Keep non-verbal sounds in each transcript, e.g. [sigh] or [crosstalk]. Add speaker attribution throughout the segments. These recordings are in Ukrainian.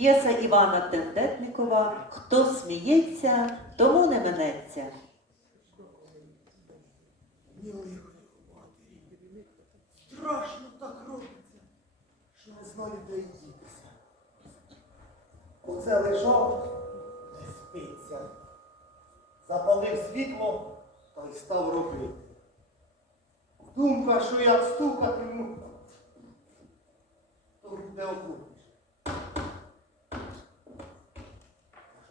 Speaker 1: П'єса Івана Тендетникова Хто сміється, тому не минеться.
Speaker 2: Страшно так робиться, що не знаю, де дітися. Оце лежав, не спиться. Запалив світло та й став робити. Думка, що як стукатиму, то буде окупніше.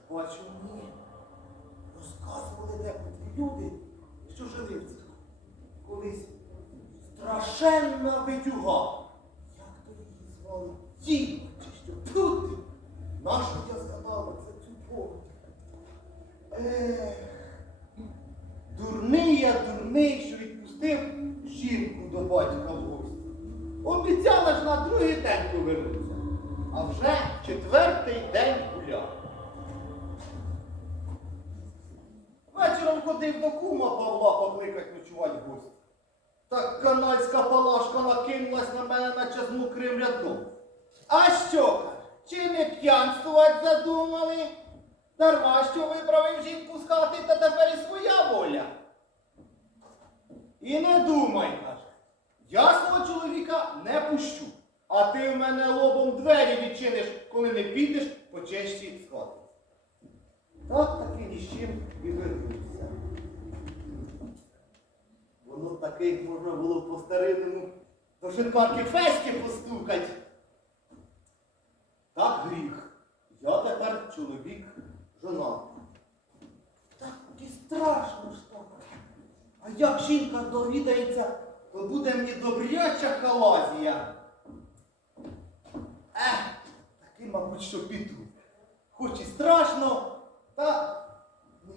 Speaker 2: Бачу, ні. Розказували декотрі люди, що жили в цих колись страшенна битюга. Як то її звали? Тінь, чи що? Тут. Нащо я згадала це цю поводь? Ех, дурний я дурний, що відпустив жінку до батька в гості. Обіцяла ж на другий день повернутися. А вже четвертий день гуляв. Вечором ходив до кума Павла покликать ночувати гості. Так канальська палашка накинулась на мене, наче з мокрим рядом. А що, каже, чи не п'янствувати задумали? Дарма що виправив жінку з хати, та тепер і своя воля. І не думай, каже, я свого чоловіка не пущу, а ти в мене лобом двері відчиниш, коли не підеш по честі з. Так таки ні з чим і вернувся. Воно таки можна було по старинному до шикарки феськи постукать. Так гріх. Я тепер чоловік жона. Так і страшно ж так. А як жінка довідається, то буде мені добряча халазія. Ех, таки, мабуть, що піду. Хоч і страшно, та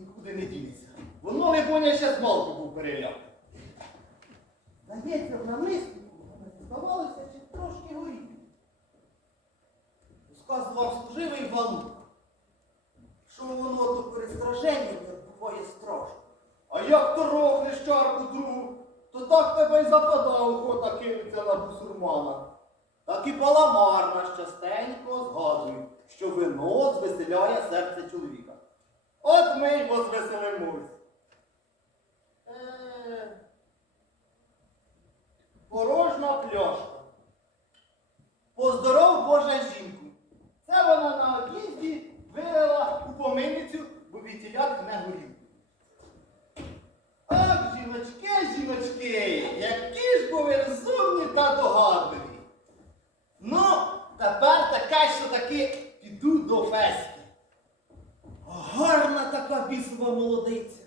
Speaker 2: нікуди не дінеться. Воно, не либоня, ще з малку був переляк. Здається, в намиснику здавалося, чи трошки горів. Сказував служивий валук, що воно то перестраження буває страшно. А як то рохнеш чарку другу, то так тебе й западає охота кинуться на бусурмана. Так і паламарна частенько згадують, що вино звеселяє серце чоловіка. От ми й возвеселимось. Е, Порожна пляшка. Поздоров Божа жінку. Це вона на об'їзді вилила у помийницю, бо вітіляк не горів. Ах, жіночки, жіночки, які ж бо ви розумні та догадливі. Ну, тепер така, що таки піду до фески. Гарна така бісова молодиця.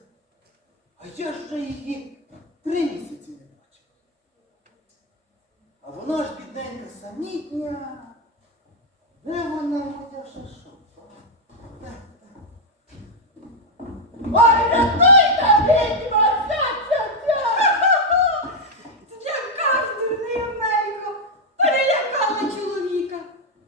Speaker 2: А я ж вже її три місяці не бачив. А вона ж бідненька самітня. Де вона хоча ще що? Де, де? Ой, рятуйте, відьма, ця, ця, ця!
Speaker 3: Злякав дурний Омелько, перелякала чоловіка.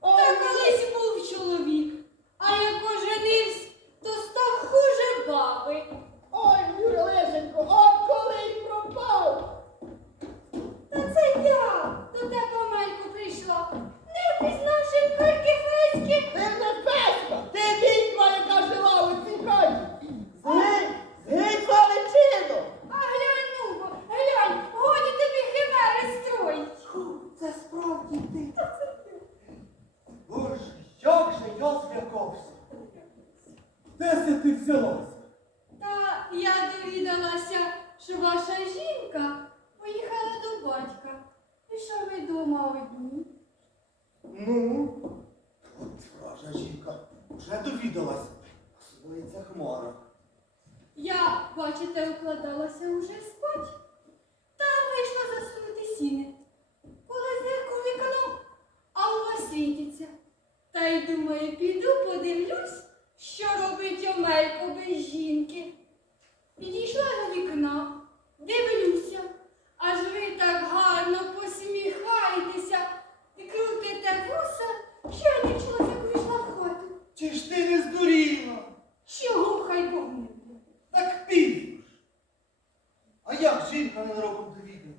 Speaker 2: Ой,
Speaker 3: Та колись був чоловік, а як оженився, то став хуже баби.
Speaker 2: Ой, Юрій Лесенко, от коли й пропав!
Speaker 3: Та це я до тебе, Омелько, прийшла, не впізнавши кольки феськи.
Speaker 2: Ти не песка, ти відьма, яка жила у цій хаті! Згинь, згинь, Валентино!
Speaker 3: А глянь, ну, бо, глянь, годі тобі химери строїть.
Speaker 2: Фу, Це справді ти. Боже, як же я злякався. Де це ти взялася?
Speaker 3: Та я довідалася, що ваша жінка поїхала до батька. І що ви дома одні?
Speaker 2: Ну, от вража жінка вже довідалась. Своїться хмара.
Speaker 3: Я, бачите, укладалася уже спать. Та вийшла засунути сіни. Коли зирку в вікно, а у вас світиться. Та й думаю, піду подивлюсь, що робить Омелько без жінки. Підійшла до вікна, дивлюся, аж ви так гарно посміхаєтеся і крутите вуса, що я не чула, як вийшла в хату.
Speaker 2: Чи ж ти не здуріла?
Speaker 3: Чого хай Бог не буде?
Speaker 2: Так пізно ж. А як жінка ненароком довідалась?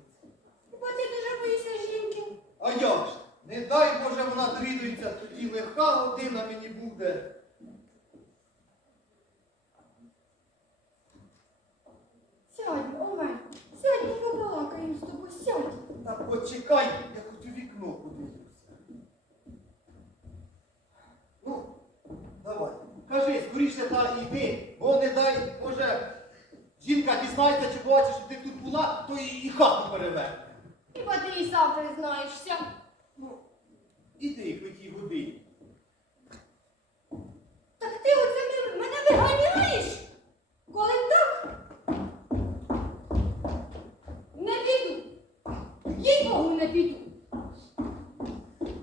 Speaker 3: Бо ти дуже боїшся жінки.
Speaker 2: А як ж? Не дай Боже вона довідується, тоді лиха година обідна мені буде.
Speaker 3: Сядь, Омелько, сядь, ми побалакаємо з тобою, сядь.
Speaker 2: Та почекай, я хоч у вікно подивлюся. Ну, давай. Кажи, скоріше бо не дай, може, жінка дізнається, чи бачиш, що ти тут була, то і, і хату переверне.
Speaker 3: Хіба ти і сам признаєшся?
Speaker 2: Ну, іди, хоч і годині.
Speaker 3: Так ти оце мене виганяєш? Коли так? Не піду. Їй Богу не піду.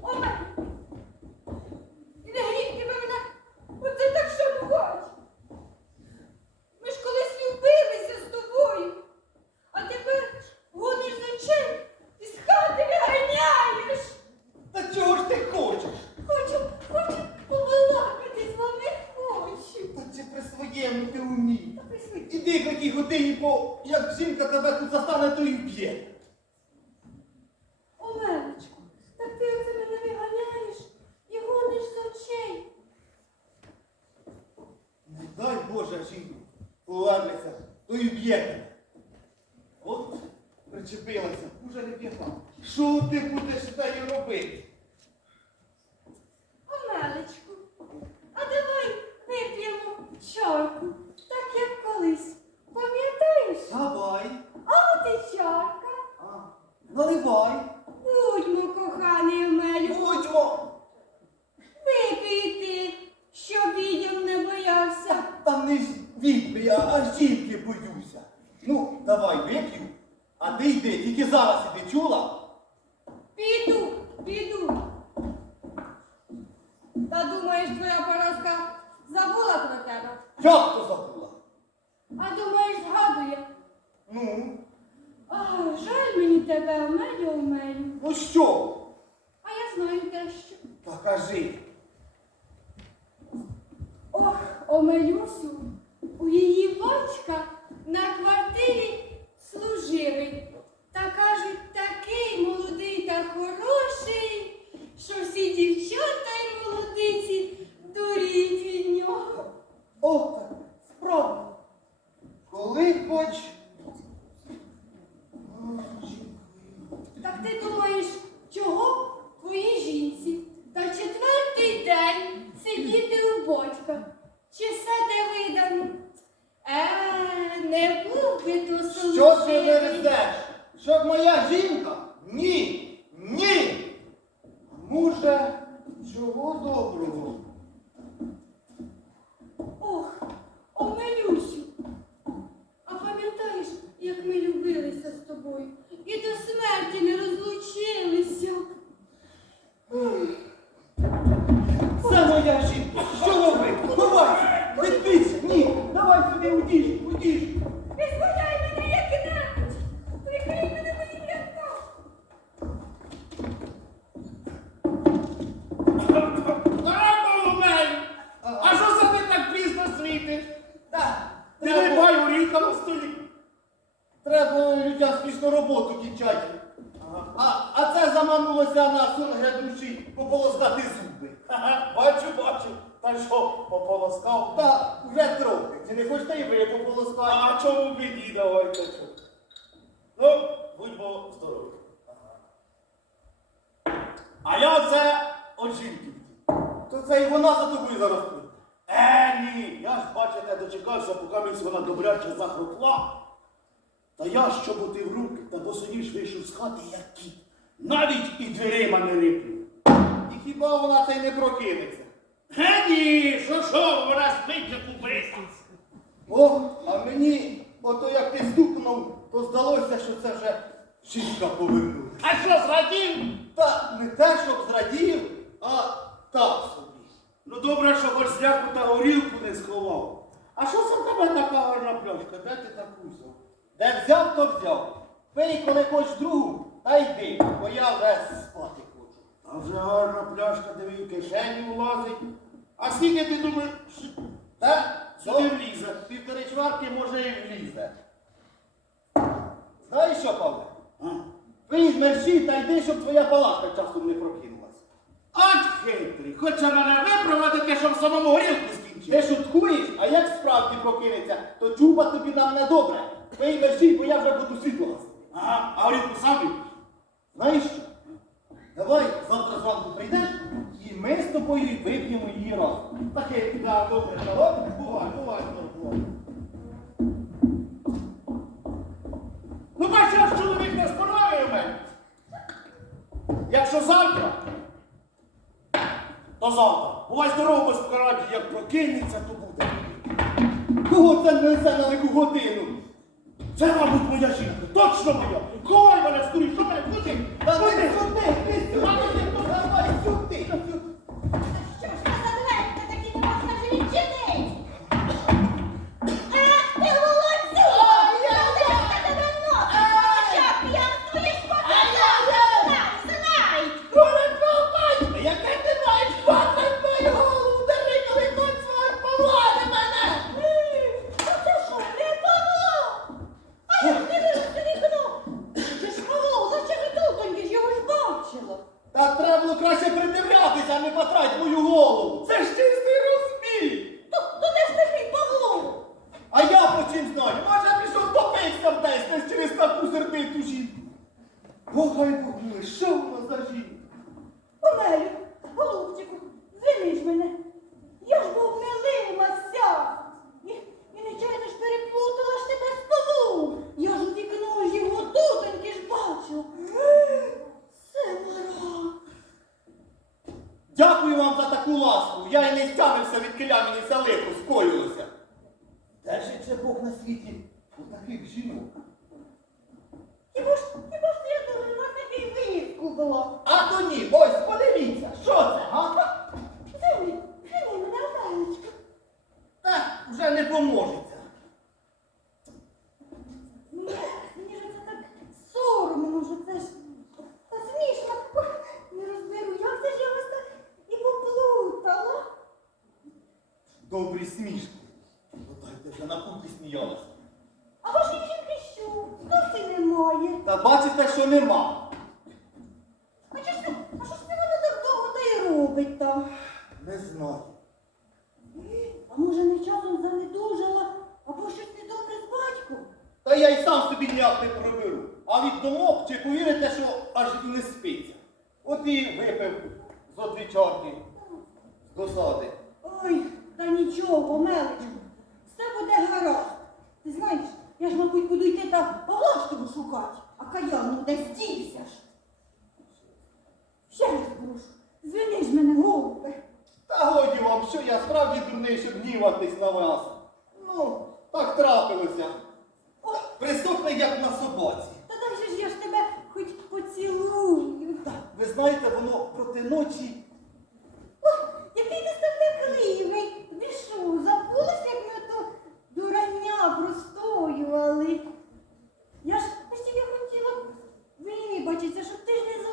Speaker 3: Омер! І не гріх тебе мене оце так шанувати. Ми ж колись любилися з тобою, а тепер гониш за очей і з хати виганяєш.
Speaker 2: Та чого ж ти хочеш?
Speaker 3: Хочу, хочу побалакати з вами хочу.
Speaker 2: Та своєму ти умій? Іди хоч і годині, бо як жінка тебе тут застане, то і вб'є.
Speaker 3: Оленочко, так ти оце мене виганяєш і гониш з очей.
Speaker 2: Не дай Боже жінку повернеться, то і вб'є тебе. От причепилася, уже не бігла. Що ти будеш з нею робити?
Speaker 3: Омелечку, а давай вип'ємо чарку, так як колись. Пам'ятаєш?
Speaker 2: Давай.
Speaker 3: А от і чарка.
Speaker 2: А, наливай.
Speaker 3: Будьмо, коханий Омелю,
Speaker 2: Будьмо.
Speaker 3: випий ти, щоб відьом не боявся.
Speaker 2: Там не ж відьми, а, а жінки боюся. Ну, давай вип'ю, а ти йди, тільки зараз іди, чула?
Speaker 3: Піду, піду. Та думаєш, твоя поразка забула про тебе?
Speaker 2: Як то забула?
Speaker 3: А думаєш, згадує?
Speaker 2: Ну,
Speaker 3: А, жаль мені тебе, Омелю, Омелю.
Speaker 2: ну що?
Speaker 3: А я знаю те, що.
Speaker 2: Та кажи.
Speaker 3: Ох, Омелюсю, у її батька на квартирі служили. Та кажуть, такий молодий та хороший, що всі дівчата й молодиці дуріють від нього.
Speaker 2: О, так, справді. Коли хоч.
Speaker 3: Так ти думаєш, чого твоїй жінці та четвертий день сидіти у батька? Чи все те видано? Е, не був би то
Speaker 2: Що ти
Speaker 3: служивий.
Speaker 2: верзеш? Щоб моя жінка? Ні! Ні! Може, чого доброго?
Speaker 3: Ох, Омелюсю, а пам'ятаєш, як ми любилися з тобою і до смерті не розлучилися?
Speaker 2: Це моя жінка! Що робити? Ховайся! Не бійся! Ні! Давай сюди удіж! Удіж!
Speaker 3: Визволяй мене як-небудь! Прикрий мене моїм рядком!
Speaker 4: Здорово, Мель! А що це ти так пізно світиш?
Speaker 2: Так!
Speaker 4: Ти не бай горілка на столі.
Speaker 2: Треба людям спішно роботу кінчати. А, а це заманулося на сон грядущий пополоскати зуби.
Speaker 4: Ага, [laughs] бачу, бачу. Та що, пополоскав?
Speaker 2: Та вже трохи. Чи не хочете і ви пополоскати?
Speaker 4: А чому б і ні, давайте що? Ну, будьмо здорові. А я це от жінки.
Speaker 2: То це і вона за тобою зараз прийде.
Speaker 4: Е, ні, я ж, бачите, дочекався, поки місь вона добряче захропла. Та я, що в руки, та босоніж вийшов з хати, як кіт. Навіть і дверима не риплю.
Speaker 2: Хіба вона це й не прокинеться?
Speaker 4: Ге ні, що що, вона спить як у брисниці.
Speaker 2: О, а мені, ото як ти стукнув, то здалося, що це вже жінка повернула.
Speaker 4: А що, зрадів?
Speaker 2: Та не те, щоб зрадів, а так собі.
Speaker 4: Ну добре, що хоч зляку та горілку не сховав. А що це в тебе така гарна пляшка? Де ти таку взяв?
Speaker 2: Де взяв, то взяв. Пий, коли хочеш другу, та йди, бо я вже спати.
Speaker 4: А вже гарна пляшка, диви, в кишені влазить. А скільки ти думаєш,
Speaker 2: Та
Speaker 4: сюди
Speaker 2: то
Speaker 4: влізе?
Speaker 2: півтори чварки може і влізе. Знаєш що, Павле? Пий мерщій та йди, щоб твоя палатка часом не прокинулась.
Speaker 4: От хитрий, хоче мене випроводити, щоб самому горілку
Speaker 2: Ти
Speaker 4: скінчити.
Speaker 2: шуткуєш, а як справді прокинеться, то чуба тобі нам не добре. Пий мерщій, бо я вже буду світло гасити.
Speaker 4: Ага, а горілку сам?
Speaker 2: Знаєш що? Давай завтра зранку прийдеш, і ми з тобою вип'ємо її разом.
Speaker 4: Таке, да, добре, добре. Бувай, бувай, бувай. Ну, бачиш, чоловік не спорває мене. Якщо завтра, то завтра. Бувай здорово без як прокинеться, то буде.
Speaker 2: Кого це несе на лику годину?
Speaker 4: Це, мабуть, моя жінка, точно моя. Ховай мене скоріше, що мене куди?
Speaker 2: Куди?
Speaker 4: Куди?
Speaker 2: не Богай Богу, що воно за жінка?
Speaker 5: Омелю, голубчику, звільни ж мене. Я ж був милилася. І, і нечайно ж переплутала ж тебе з Павлом. Я ж у вікно ж його тутоньки ж бачила. Семора.
Speaker 2: Дякую вам за таку ласку. Я й не стямився від киля мені ця лихо скоїлося. Де ж це Бог на світі у таких жінок?
Speaker 5: Хіба ж, хіба ж я дуже на такий вивідку була?
Speaker 2: А то ні, ось подивіться, що це, га?
Speaker 5: Землі, жени мене, Омелечко.
Speaker 2: Та вже не поможеться.
Speaker 5: Мені, мені ж це так соромно, що це ж та смішно. Ой, Не розберу, як це ж я вас так і поплутала.
Speaker 2: Смішки. Ну дайте вже на кухні сміялася.
Speaker 5: А вашої жінки що? Досі немає.
Speaker 2: Та бачите, що нема.
Speaker 5: А що ж це? А що ж це вона так довго та й робить там?
Speaker 2: Не знаю.
Speaker 5: А може не часом занедужала, або щось недобре з батьком?
Speaker 2: Та я й сам собі ніяк не проберу. А від думок чи повірите, що аж і не спиться. От і випив зо дві чарки з досади.
Speaker 5: Ой, та нічого, Мелечку, все буде гаразд. Ти знаєш, я ж, мабуть, буду йти та Павлашкину шукати, а Каяну десь дівся ж. Ще раз прошу, звини ж мене, голубе.
Speaker 2: Та годі вам, що я справді дурний, щоб гніватись на вас. Ну, так трапилося.
Speaker 5: О,
Speaker 2: Присохне, як на собаці.
Speaker 5: та дай же ж я ж тебе хоч поцілую.
Speaker 2: Ви знаєте, воно проти ночі.
Speaker 5: О, який ти став кривий. Ти що, забулась, як ми то дурання простоювали? Я ж тільки хотіла вибачитися, щоб ти ж не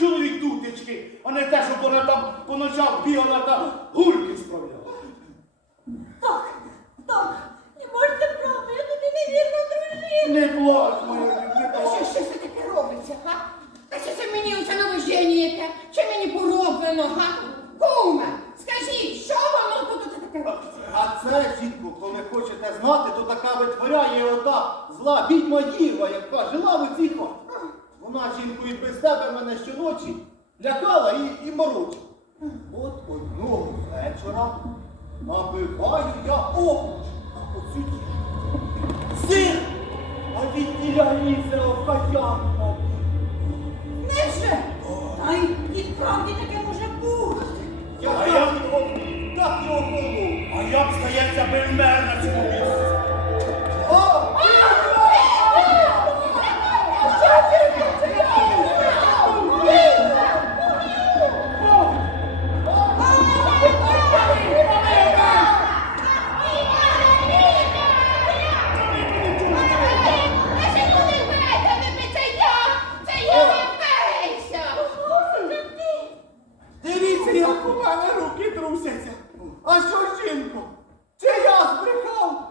Speaker 4: Чоловік тутечки, а не те, щоб вона там по ночах бігала та гульки справляла.
Speaker 5: Так, так, і може це правда, я тобі невірна дружина.
Speaker 4: Не плач, моя, не
Speaker 5: Та що,
Speaker 4: плач.
Speaker 5: що це таке робиться, га? Та що це мені оце наваження яке? Чи мені пороблено, га? Куме, скажіть, що воно тут таке робиться?
Speaker 2: А це, жінку, коли хочете знати, то така витворяє ота зла відьма Єва, яка жила в цій хаті. Вона, жінку, і без тебе мене щоночі лякала і, і морочила. От одного вечора набиваю я обруч на поцюті. Сир! А від тіля лізе окаянна.
Speaker 5: Невже? Та й відправді таке може бути.
Speaker 2: Я
Speaker 4: А я-
Speaker 2: його, так його колов.
Speaker 4: А я б, здається, би вмер на цьому місці.
Speaker 2: О! Дивіться, як у мене руки трусяться. А що, жінку? Чи я збрехав?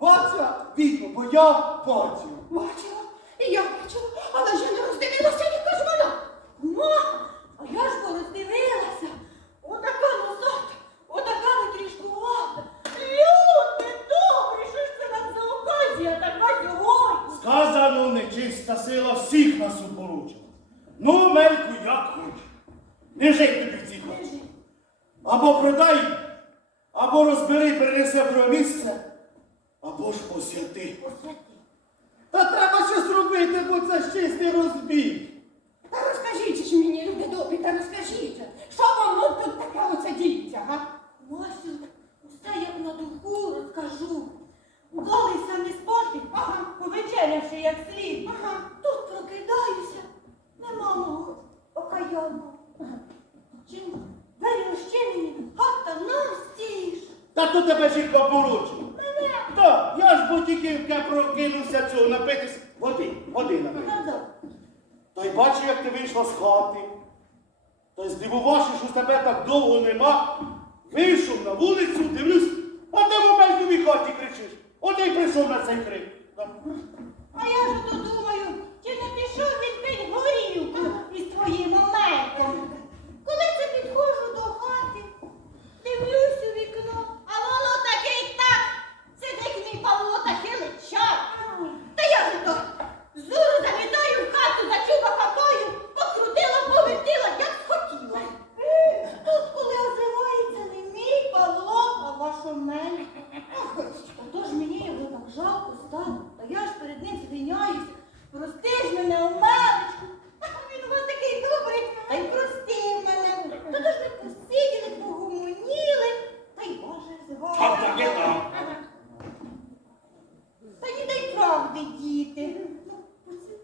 Speaker 2: Бача, відьмо, бо я бачив.
Speaker 5: Бачила, і я бачила, але ж я не роздивилася, яка ж вона. Ма, а я ж бо роздивилася. Отака назад, отака нетрішкувата. Люди добрі, що ж це нам за оказія така сьогодні?
Speaker 4: Сказано, нечиста сила всіх нас упоручила. Ну, Мельку, як хочеш. Не жить тобі в цій хаті. Або продай, або розбери, перенеси в друге місце, або ж посвяти.
Speaker 2: Та треба щось робити, бо це ж чистий розбій.
Speaker 5: Та розкажіть ж мені, люди добрі, та розкажіть, що воно тут таке оце діється, га? Масю, усе як на духу розкажу. Удалися не спати, ага, повечерявши як слід. Ага. Тут прокидаюся, нема мого окаянного. Чим двері розчинені, хата настіж.
Speaker 4: Та то тебе жінка поручила.
Speaker 5: Мене
Speaker 4: Так, я ж бо тільки як прокинувся цього напитись. Води, води напитись.
Speaker 5: надав.
Speaker 4: Та й бачу, як ти вийшла з хати. Та й здивувавши, що тебе так довго нема, вийшов на вулицю, дивлюсь, а ти в Омельковій хаті кричиш. От я й прийшов на цей крик. Та-
Speaker 5: А я ж то думаю, чи не пішов він пить горілку із твоїм ометом? Коли це підходжу до хати, дивлюсь у вікно, а воно таке й так. Сидить мій Павло та хилить чар. Та я ж то зуру завітаю в хату, зачула хатою, покрутила, повертила, як хотіла. Тут, коли озивається не мій Павло, а ваш Омель. Отож мені його так жалко стало, та я ж перед ним звиняюся. Прости ж мене, Омелечку. Він у вас такий добрий, а й простив мене. Та то ж ми посиділи, погомоніли, та й Боже звав.
Speaker 4: Так, так, є так.
Speaker 5: Та ні дай правди, діти.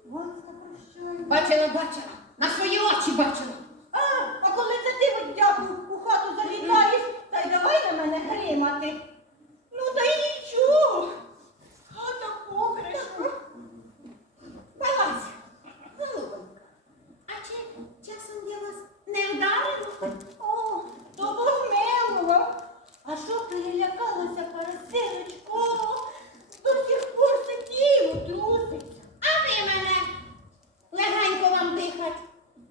Speaker 5: Ну, вас на прощаю. Бачила, бачила. На свої очі бачила. А, а коли це ти от дяку у хату залітаєш, та й давай на мене гримати. Ну та й нічого. Хата покришка. Палазь, голубонька, а чи часом я вас не вдарила? О, то Бог милував. А що перелякалася парасиночко? До сих пор сиділо труситься. А ви мене легенько вам дихать.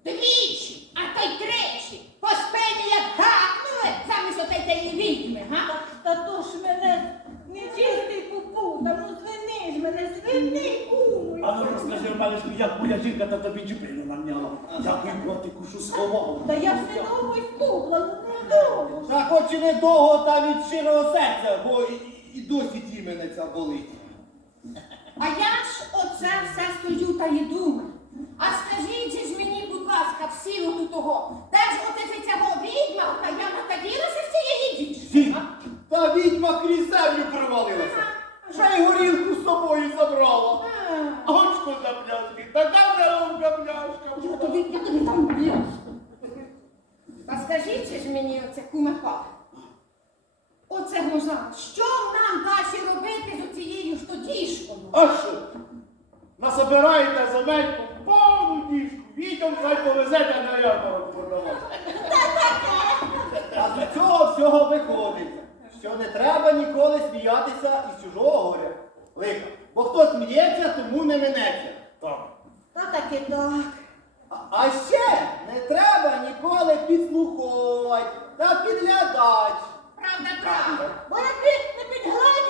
Speaker 5: Двічі, а то й тричі. По спині як гакнули, замість отей відьми, га? Та то ж мене нечистий попутав, ну звини ж мене, звини, куму.
Speaker 4: А ну розкажи, Романечку, як моя жінка та тобі чуприну намняла. Як їй котику, що сховала.
Speaker 5: Та я ж недовго й стукла, ну недовго.
Speaker 2: Та хоч і недовго, та від щирого серця, бо і, і досі тіменеця болить.
Speaker 5: А я ж оце все стою та й думаю. А скажіть же ж мені, будь ласка, всі оту того, де ж оце цього відьма, та я накаділася з цієї дівчини?
Speaker 2: Та відьма крізь землю привалилася. Ще й горілку з собою забрала.
Speaker 5: А,
Speaker 4: Очко за пляшки, така здоровка пляшка.
Speaker 5: Я тобі, я тобі там бляшку. А скажіть же ж мені оце куме папа. Оце глаза, що нам далі робити з оцією ж то діжкою?
Speaker 4: А що? Насобираєте за меньку повну діжку. Відьом хай повезете на ярмарок продавати.
Speaker 2: А з цього всього виходить, що не треба ніколи сміятися із чужого горя. Лиха. Бо хто сміється, тому не минеться.
Speaker 4: Так.
Speaker 5: Та так і так.
Speaker 2: А, а ще не треба ніколи підслуховувати та підглядати.
Speaker 5: Правда, правда. Бо
Speaker 4: як якби не підгляд.